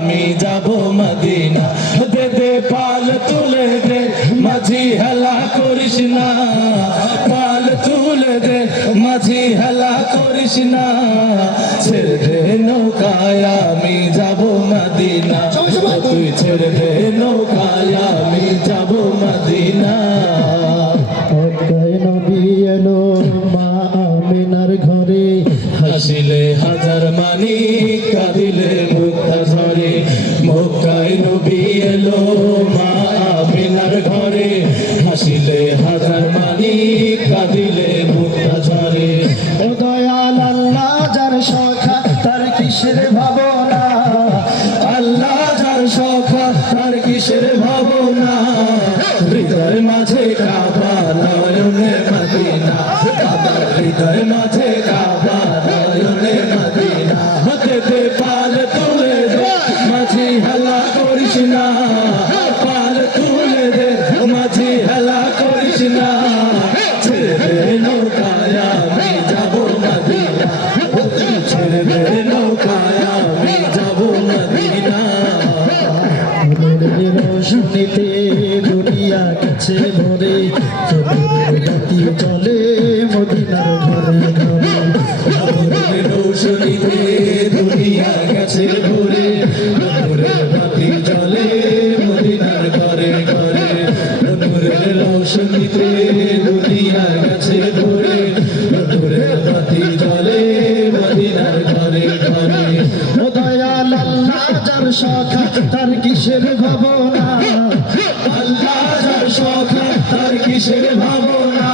আমি যাব মদিনা দে দে পাল তুলে দে মাঝি হেলা করিস না পাল তুলে দে মাঝি হেলা করিস না ছেড়ে দে নৌকায় আমি যাব মদিনা তুই ছেড়ে দে নৌকায় আমি যাব মদিনা নবী এলো মা আমিনার ঘরে হাসিলে হাজার মানি কাঁদিলে মুক্তা ঝরে মক্কায় নবী এলো মা আমিনার ঘরে হাসিলে হাজার মানি কাঁদিলে মুক্তা ঝরে ও দয়াল আল্লাহ যার সখা তার কিসের ভাবনা আল্লাহ যার সখা তার কিসের ভাবনা হৃদয় মাঝে কাবা নয়নে মদিনা আমার হৃদয় মাঝে কাবা নয়নে মদিনা হতে দে পাল তুলে দে মাঝি হেলা করিস না পাল তুলে দে মাঝি হেলা করিস না ছেড়ে দে নৌকায় আমি যাব মদিনা ছেড়ে দে নৌকায় আমি যাব মদিনা রোশনীতে দুনিয়া গেছে ভরে বাতি চলে মদিনার ঘরে ঘরে রোশনীতে দুনিয়া গেছে ভরে বাতি চলে মদিনার ঘরে ঘরে রোশনীতে দুনিয়া গেছে ভরে বাতি চলে মদিনার ঘরে ঘরে ও দয়াল আল্লাহ যার সখা তার কিসের ভাবনা আল্লাহ যার সখা তার কিসের ভাবনা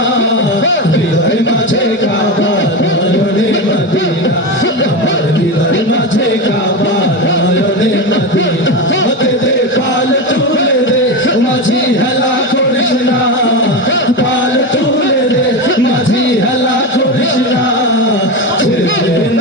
হৃদয় মাঝে কাবা নয়নে মদিনা আমার হৃদয় মাঝে কাবা নয়নে মদিনা হতে দে পাল তুলে দে মাঝি হেলা করিস না পাল তুলে দে মাঝি হেলা করিস না ছেড়ে দে